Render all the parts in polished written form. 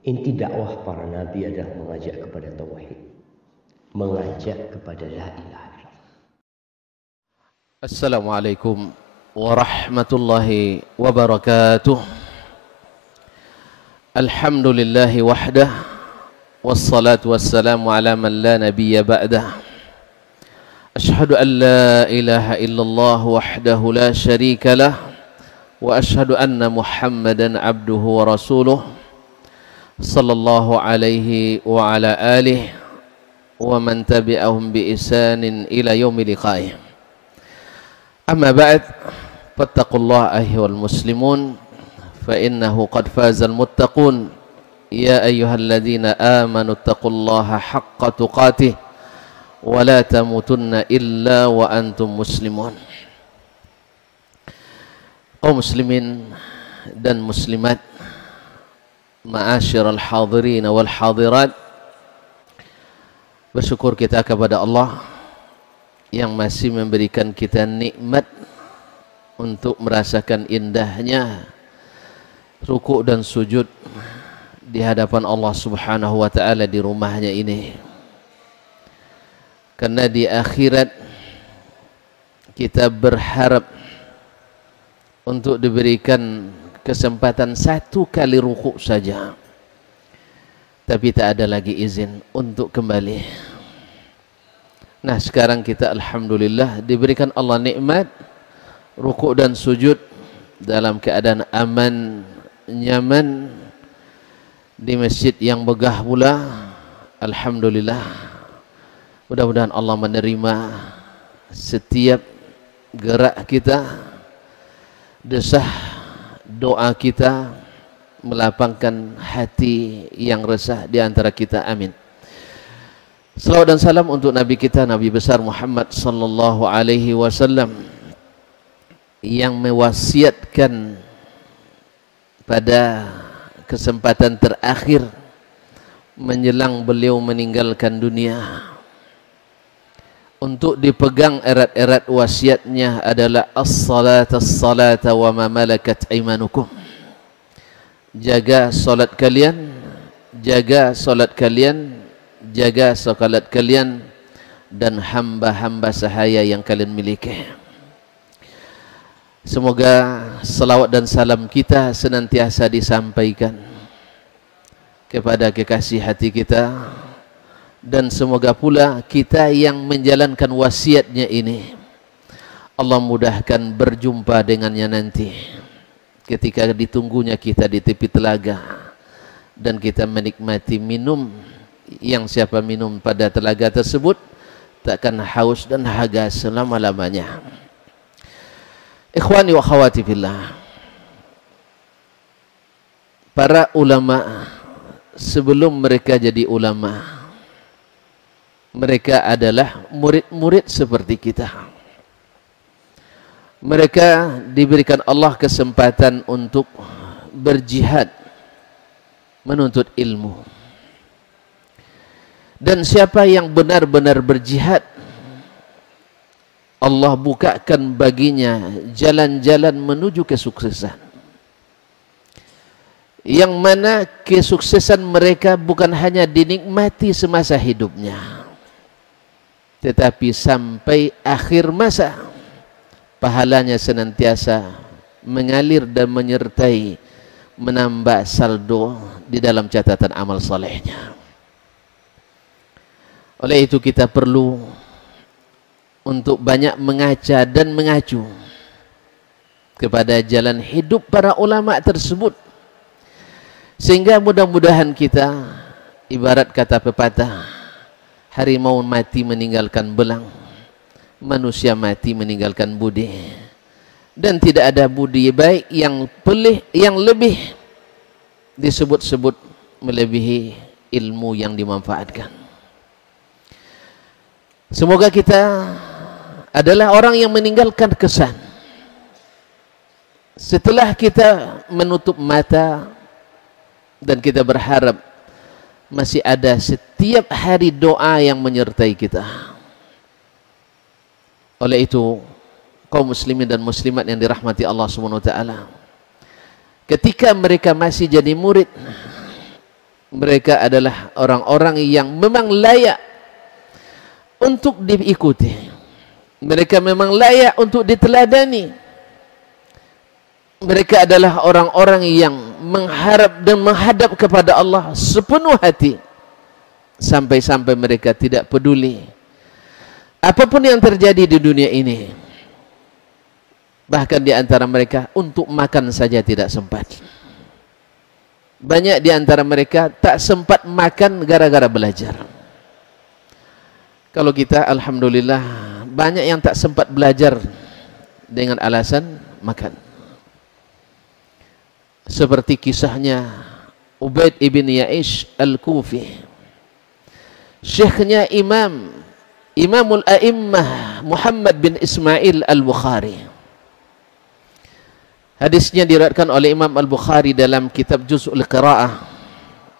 Inti dakwah para nabi adalah mengajak kepada tauhid, mengajak kepada la ilaha illallah. Assalamualaikum warahmatullahi wabarakatuh. Alhamdulillahi wahdah, wassalatu wassalamu ala man la nabiyya ba'dah. Ashhadu an la ilaha illallah wahdahu la sharika lah, wa ashhadu anna Muhammadan abduhu wa rasuluh, sallallahu alaihi wa ala alihi wa man tabi'ahum bi ihsanin ila yaumi liqa'ih. Amma ba'd, fattaqullaha ayyuhal muslimun, fa innahu qad fazal muttaqun. Ya ayyuhalladzina amanu taqullaha haqqa tuqatih wa la tamutunna illa wa antum muslimun. Kaum muslimin dan muslimat, ma'asyiral hadirin wal hadirat, bersyukur kita kepada Allah yang masih memberikan kita nikmat untuk merasakan indahnya rukuk dan sujud di hadapan Allah Subhanahu wa taala di rumahnya ini. Karena di akhirat kita berharap untuk diberikan kesempatan satu kali rukuk saja, tapi tak ada lagi izin untuk kembali. Nah, sekarang kita alhamdulillah diberikan Allah nikmat rukuk dan sujud dalam keadaan aman, nyaman, di masjid yang megah pula. Alhamdulillah. Mudah-mudahan Allah menerima setiap gerak kita, desah doa kita, melapangkan hati yang resah di antara kita. Amin. Salawat dan salam untuk Nabi kita, Nabi besar Muhammad sallallahu alaihi wasallam, yang mewasiatkan pada kesempatan terakhir menjelang beliau meninggalkan dunia untuk dipegang erat-erat wasiatnya adalah as-salata wa ma malakat aimanukum. Jaga salat kalian, jaga salat kalian, jaga salat kalian dan hamba-hamba sahaya yang kalian miliki. Semoga salawat dan salam kita senantiasa disampaikan kepada kekasih hati kita, dan semoga pula kita yang menjalankan wasiatnya ini Allah mudahkan berjumpa dengannya nanti ketika ditunggunya kita di tepi telaga, dan kita menikmati minum yang siapa minum pada telaga tersebut takkan haus dan haga selama-lamanya. Ikhwani wa akhwati fillah, para ulama sebelum mereka jadi ulama, mereka adalah murid-murid seperti kita. Mereka diberikan Allah kesempatan untuk berjihad, menuntut ilmu. Dan siapa yang benar-benar berjihad, Allah bukakan baginya jalan-jalan menuju kesuksesan, yang mana kesuksesan mereka bukan hanya dinikmati semasa hidupnya, tetapi sampai akhir masa pahalanya senantiasa mengalir dan menyertai, menambah saldo di dalam catatan amal salehnya. Oleh itu kita perlu untuk banyak mengaca dan mengacu kepada jalan hidup para ulama tersebut, sehingga mudah-mudahan kita, ibarat kata pepatah, harimau mati meninggalkan belang, manusia mati meninggalkan budi, dan tidak ada budi baik yang lebih disebut-sebut melebihi ilmu yang dimanfaatkan. Semoga kita adalah orang yang meninggalkan kesan setelah kita menutup mata, dan kita berharap masih ada setiap hari doa yang menyertai kita. Oleh itu, kaum muslimin dan muslimat yang dirahmati Allah Subhanahu wa taala, ketika mereka masih jadi murid, Mereka adalah orang-orang yang memang layak untuk diikuti. Mereka memang layak untuk diteladani. Mereka adalah orang-orang yang mengharap dan menghadap kepada Allah sepenuh hati. Sampai-sampai mereka tidak peduli apapun yang terjadi di dunia ini. Bahkan di antara mereka untuk makan saja tidak sempat. Banyak di antara mereka tak sempat makan gara-gara belajar. Kalau kita alhamdulillah banyak yang tak sempat belajar dengan alasan makan. Seperti kisahnya Ubaid ibn Ya'ish al-Kufi. Syekhnya Imamul A'immah Muhammad bin Ismail al-Bukhari. Hadisnya diriwayatkan oleh Imam Al-Bukhari dalam kitab Juz'ul Qira'ah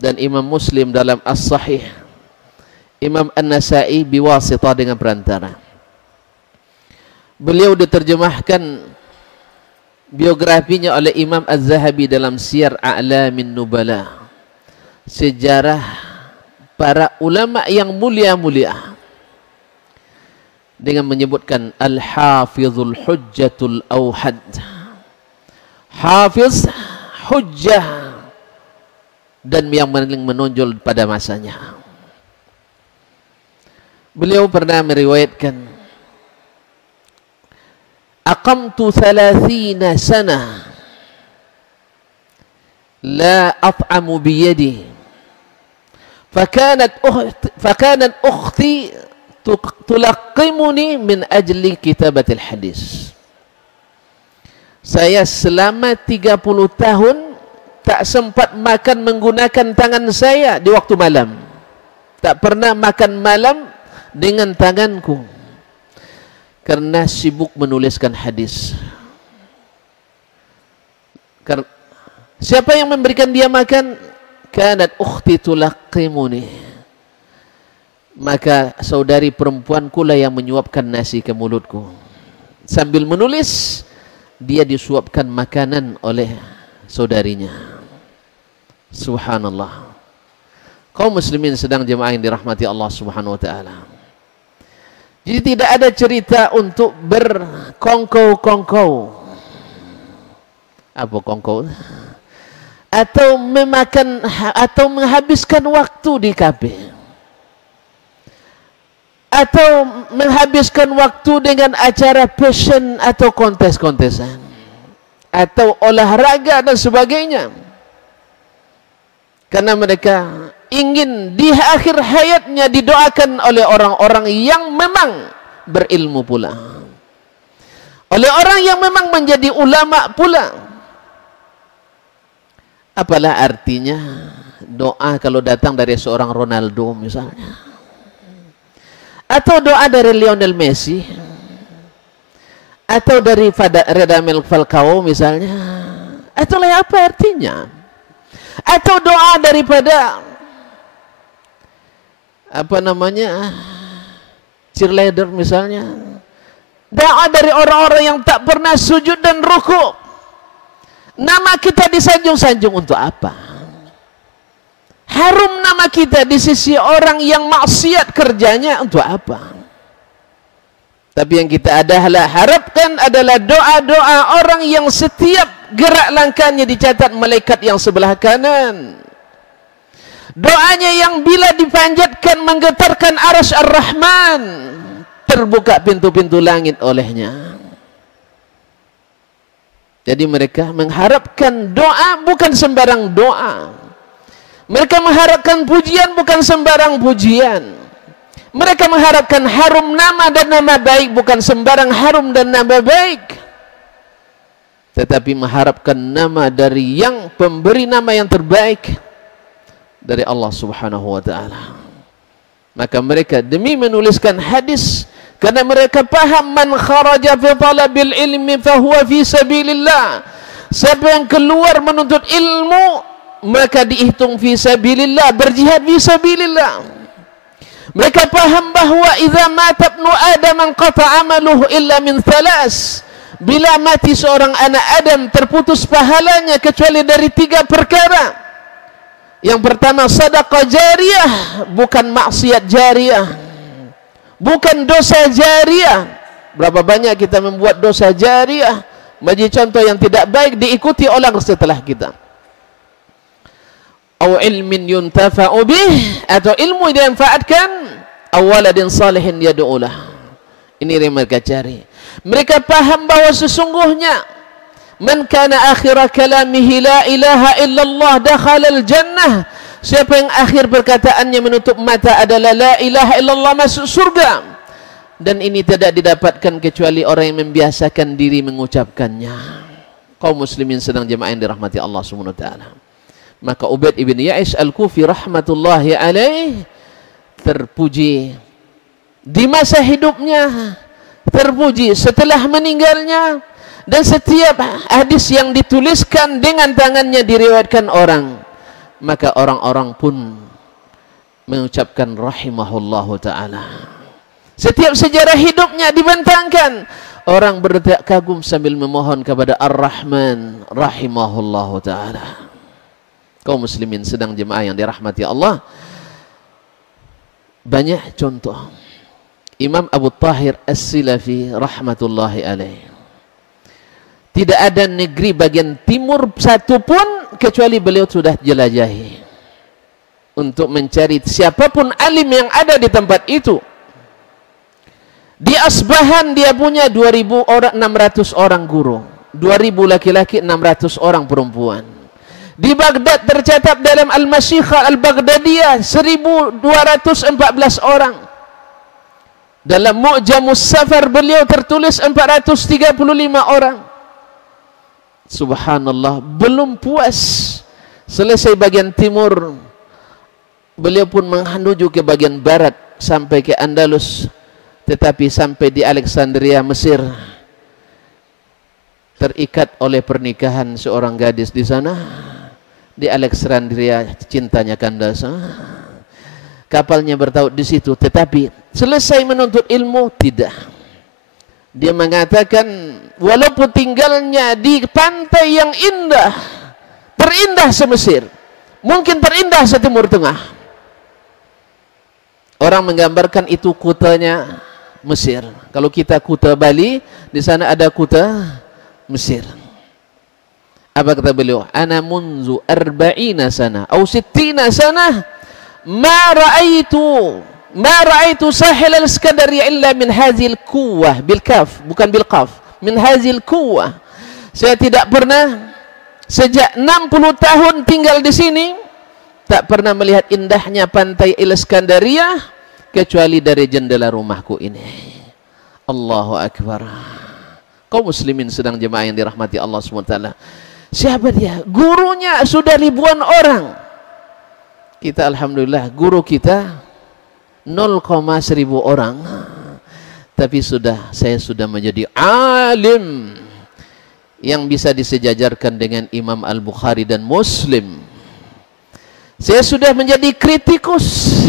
dan Imam Muslim dalam As-Sahih. Imam An-Nasa'i biwasitah dengan perantara. Beliau diterjemahkan biografinya oleh Imam Az-Zahabi dalam Siyar A'lamin Nubala. Sejarah para ulama yang mulia-mulia. Dengan menyebutkan Al-Hafizul Hujjatul Awhad. Hafiz, hujjah, dan yang paling menonjol pada masanya. Beliau pernah meriwayatkan, aqamtu 30 sana la at'amu biyadi fakanat ukhti tulaqqimuni min ajli kitabatil hadis. Saya selama 30 tahun tak sempat makan menggunakan tangan saya di waktu malam. Tak pernah makan malam dengan tanganku. Karena sibuk menuliskan hadis. Siapa yang memberikan dia makan? Kanat ukhti tulaqqimuni. Maka saudari perempuanku lah yang menyuapkan nasi ke mulutku. Sambil menulis, dia disuapkan makanan oleh saudarinya. Subhanallah. Kaum muslimin sedang jemaah yang dirahmati Allah Subhanahu wa taala. Jadi tidak ada cerita untuk berkongkow-kongkow. Apa kongkow? Atau memakan atau menghabiskan waktu di kafe. Atau menghabiskan waktu dengan acara passion atau kontes-kontesan. Atau olahraga dan sebagainya. Karena mereka ingin di akhir hayatnya didoakan oleh orang-orang yang memang berilmu pula. Oleh orang yang memang menjadi ulama pula. Apalah artinya doa kalau datang dari seorang Ronaldo misalnya. Atau doa dari Lionel Messi, atau dari Radamel Falcao misalnya, atau apa artinya? Atau doa daripada apa namanya cheerleader misalnya, doa dari orang-orang yang tak pernah sujud dan ruku. Nama kita disanjung-sanjung untuk apa? Harum nama kita di sisi orang yang maksiat kerjanya untuk apa? Tapi yang kita harapkan adalah doa-doa orang yang setiap gerak langkahnya dicatat malaikat yang sebelah kanan. Doanya yang bila dipanjatkan menggetarkan arasy Ar-Rahman, terbuka pintu-pintu langit olehnya. Jadi mereka mengharapkan doa bukan sembarang doa. Mereka mengharapkan pujian bukan sembarang pujian. Mereka mengharapkan harum nama dan nama baik bukan sembarang harum dan nama baik. Tetapi mengharapkan nama dari yang pemberi nama yang terbaik dari Allah Subhanahu wa taala. Maka mereka demi menuliskan hadis karena mereka paham man kharaja fi talabil ilmi fahuwa fi sabilillah. Siapa yang keluar menuntut ilmu maka dihitung fi sabilillah, berjihad fi sabilillah. Mereka paham bahawa idza mata ibnu adam qata amaluhu illa min thalas. Bila mati seorang anak Adam terputus pahalanya kecuali dari 3 perkara. Yang pertama, sedekah jariyah, bukan maksiat jariyah, bukan dosa jariyah. Berapa banyak kita membuat dosa jariyah, menjadi contoh yang tidak baik diikuti orang setelah kita. Au ilmin yuntafa'u bih, atau ilmu yang dimanfaatkan, aw waladin salihin yad'ulah. Ini yang mereka cari. Mereka paham bahawa sesungguhnya man kana akhira kalamihi la ilaha illallah dakhala al-jannah. Siapa yang akhir perkataannya menutup mata adalah la ilaha illallah, masuk surga. Dan ini tidak didapatkan kecuali orang yang membiasakan diri mengucapkannya. Kaum muslimin sedang jemaah yang dirahmati Allah Subhanahu wa taala. Maka Ubaid ibn Ya'ish al-Kufi rahmatullahi alaih terpuji di masa hidupnya, terpuji setelah meninggalnya, dan setiap hadis yang dituliskan dengan tangannya diriwayatkan orang, maka orang-orang pun mengucapkan rahimahullahu ta'ala. Setiap sejarah hidupnya dibentangkan, orang berdetak kagum sambil memohon kepada Ar-Rahman rahimahullahu ta'ala. Kaum muslimin sedang jemaah yang dirahmati Allah, banyak contoh. Imam Abu Tahir As-Silafi rahmatullahi alaih, tidak ada negeri bagian timur satu pun kecuali beliau sudah jelajahi untuk mencari siapapun alim yang ada di tempat itu. Di Asbahan dia punya 2.000 orang, 600 orang guru, 2.000 laki-laki, 600 orang perempuan. Di Baghdad tercatat dalam Al-Masyikha Al-Baghdadiyah 1.214 orang. Dalam Mu'jamus Safar beliau tertulis 435 orang. Subhanallah, belum puas. Selesai bagian timur, beliau pun menuju ke bagian barat sampai ke Andalus. Tetapi sampai di Alexandria, Mesir, terikat oleh pernikahan seorang gadis di sana. Di Alexandria cintanya kandas. Kapalnya bertaut di situ, tetapi selesai menuntut ilmu tidak. Dia mengatakan walaupun tinggalnya di pantai yang indah, terindah se-Mesir, mungkin terindah se-Timur Tengah. Orang menggambarkan itu kutanya Mesir. Kalau kita kuta Bali, di sana ada kuta Mesir. Apa kata beliau? Ana munzu 40 sana atau 60 sana ma ra'aitu sahil al-Iskandariya illa min hazil kuwah, bil kaf, bukan bil qaf, min hazil kuwah. Saya tidak pernah sejak 60 tahun tinggal di sini tak pernah melihat indahnya pantai Al-Iskandariya kecuali dari jendela rumahku ini. Allahu akbar. Kaum muslimin sedang jemaah yang dirahmati Allah SWT. Siapa dia? Gurunya sudah ribuan orang. Kita alhamdulillah guru kita 0,1000 orang, tapi saya sudah menjadi alim yang bisa disejajarkan dengan Imam Al-Bukhari dan Muslim. Saya sudah menjadi kritikus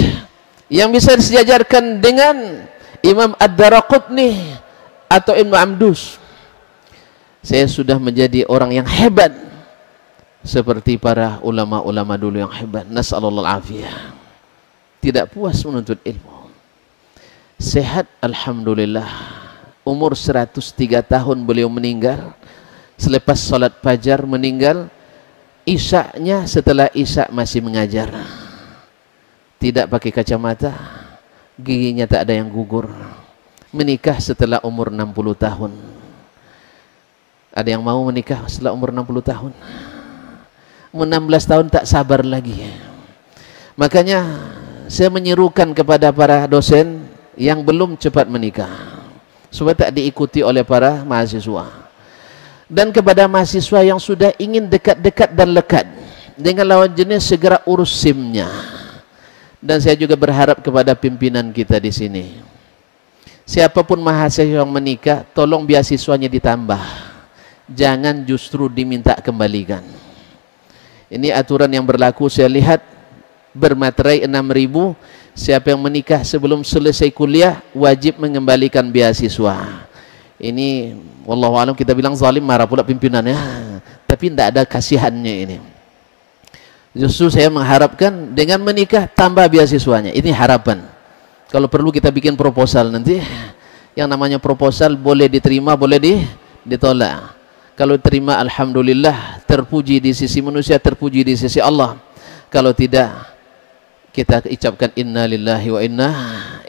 yang bisa disejajarkan dengan Imam Ad-Daraqutni atau Ibnu Amdus. Saya sudah menjadi orang yang hebat seperti para ulama-ulama dulu yang hebat. Nas'alullah al-afiyah. Tidak puas menuntut ilmu. Sehat alhamdulillah. Umur 103 tahun beliau meninggal. Selepas salat fajar meninggal. Isya'nya setelah isya' masih mengajar. Tidak pakai kacamata. Giginya tak ada yang gugur. Menikah setelah umur 60 tahun. Ada yang mau menikah setelah umur 60 tahun? 16 tahun tak sabar lagi. Makanya saya menyerukan kepada para dosen yang belum cepat menikah supaya tak diikuti oleh para mahasiswa, dan kepada mahasiswa yang sudah ingin dekat-dekat dan lekat dengan lawan jenis segera urus SIM-nya. Dan saya juga berharap kepada pimpinan kita di sini, siapapun mahasiswa yang menikah, tolong beasiswanya ditambah, jangan justru diminta kembalikan. Ini aturan yang berlaku, saya lihat bermaterai 6.000. Siapa yang menikah sebelum selesai kuliah wajib mengembalikan beasiswa. Ini wallahu alam, kita bilang zalim, marah pula pimpinannya, tapi tidak ada kasihannya ini. Justru saya mengharapkan dengan menikah tambah beasiswanya. Ini harapan. Kalau perlu kita bikin proposal nanti. Yang namanya proposal boleh diterima, boleh ditolak. Kalau terima, alhamdulillah, terpuji di sisi manusia, terpuji di sisi Allah. Kalau tidak, kita ucapkan inna lillahi wa inna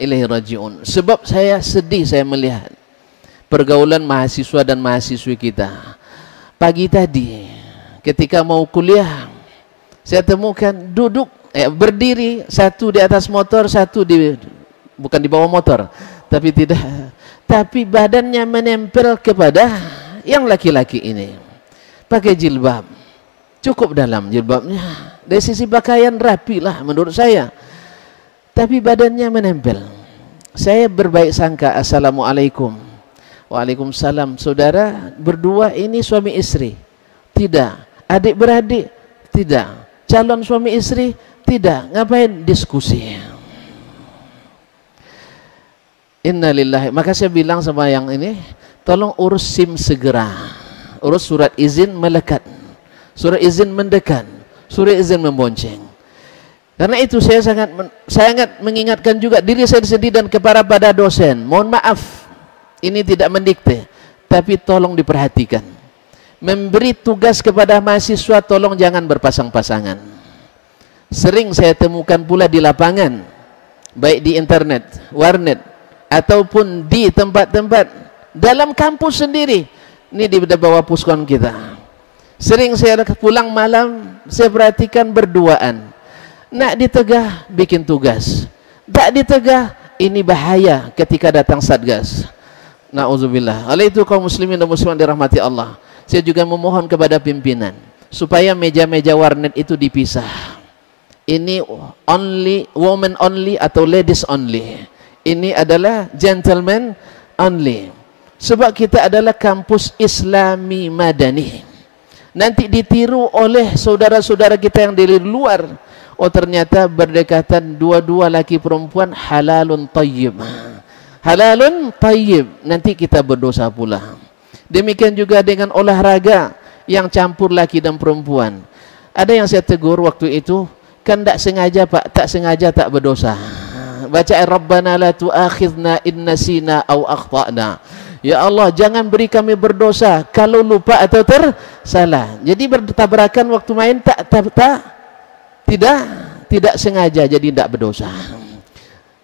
ilaihi raji'un. Sebab saya sedih saya melihat pergaulan mahasiswa dan mahasiswi kita. Pagi tadi ketika mau kuliah, saya temukan duduk berdiri, satu di atas motor, satu bukan di bawah motor, tapi badannya menempel kepada yang laki-laki ini. Pakai jilbab, cukup dalam jilbabnya. Dari sisi pakaian rapi lah menurut saya, tapi badannya menempel. Saya berbaik sangka, assalamualaikum. Waalaikumsalam. Saudara berdua ini suami istri? Tidak. Adik beradik? Tidak. Calon suami istri? Tidak. Ngapain diskusi? Innalillahi. Maka saya bilang sama yang ini, tolong urus SIM segera. Urus surat izin melekat, surat izin mendekat, surat izin membonceng. Karena itu saya sangat mengingatkan juga diri saya sendiri dan kepada dosen. Mohon maaf, ini tidak mendikte, tapi tolong diperhatikan. Memberi tugas kepada mahasiswa, tolong jangan berpasang-pasangan. Sering saya temukan pula di lapangan, baik di internet, warnet, ataupun di tempat-tempat dalam kampus sendiri. Ini di bawah puskon kita. Sering saya pulang malam, saya perhatikan berduaan. Nak ditegah, bikin tugas. Tak ditegah, ini bahaya ketika datang satgas. Na'udzubillah. Oleh itu kaum muslimin dan muslimat dirahmati Allah, saya juga memohon kepada pimpinan supaya meja-meja warnet itu dipisah. Ini only woman only atau ladies only. Ini adalah gentleman only. Sebab kita adalah kampus Islami Madani. Nanti ditiru oleh saudara-saudara kita yang dari luar. Oh ternyata berdekatan dua-dua laki perempuan halalun tayyib. Halalun tayyib. Nanti kita berdosa pula. Demikian juga dengan olahraga yang campur laki dan perempuan. Ada yang saya tegur waktu itu, kan tak sengaja pak, tak sengaja tak berdosa. Baca Rabbana la tu'akhidna in nasina aw akhtana. Ya Allah, jangan beri kami berdosa kalau lupa atau tersalah. Jadi bertabrakan waktu main tidak sengaja, jadi tidak berdosa.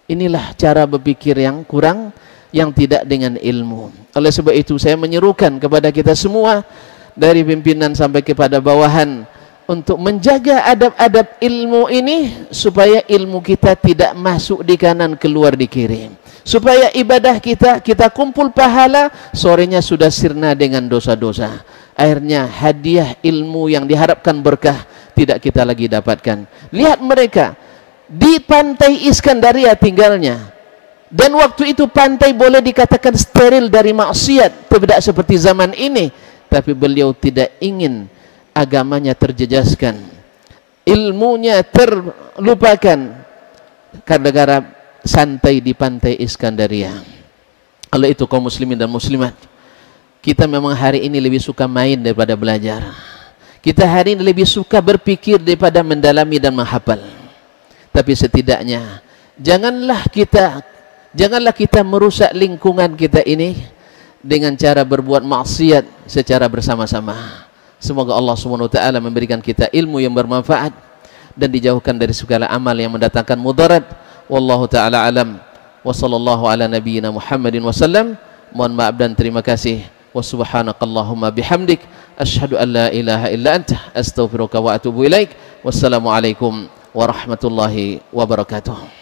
Inilah cara berpikir yang kurang, yang tidak dengan ilmu. Oleh sebab itu saya menyerukan kepada kita semua dari pimpinan sampai kepada bawahan untuk menjaga adab-adab ilmu ini supaya ilmu kita tidak masuk di kanan keluar di kiri. Supaya ibadah kita kumpul pahala, sorenya sudah sirna dengan dosa-dosa. Akhirnya hadiah ilmu yang diharapkan berkah tidak kita lagi dapatkan. Lihat mereka di pantai Iskandaria tinggalnya. Dan waktu itu pantai boleh dikatakan steril dari maksiat, tidak seperti zaman ini. Tapi beliau tidak ingin agamanya terjejaskan, ilmunya terlupakan, karena santai di pantai Iskandaria. Oleh itu kaum muslimin dan muslimat, kita memang hari ini lebih suka main daripada belajar. Kita hari ini lebih suka berpikir daripada mendalami dan menghafal. Tapi setidaknya janganlah kita merusak lingkungan kita ini dengan cara berbuat maksiat secara bersama-sama. Semoga Allah SWT memberikan kita ilmu yang bermanfaat dan dijauhkan dari segala amal yang mendatangkan mudarat. Wallahu ta'ala alam. Wa sallallahu ala nabiyyina Muhammadin wasallam. Mohon maaf dan terima kasih. Wa subhanakallahumma bihamdik. Ashhadu an la ilaha illa anta. Astaghfiruka wa atubu ilaik. Wassalamualaikum warahmatullahi wabarakatuh.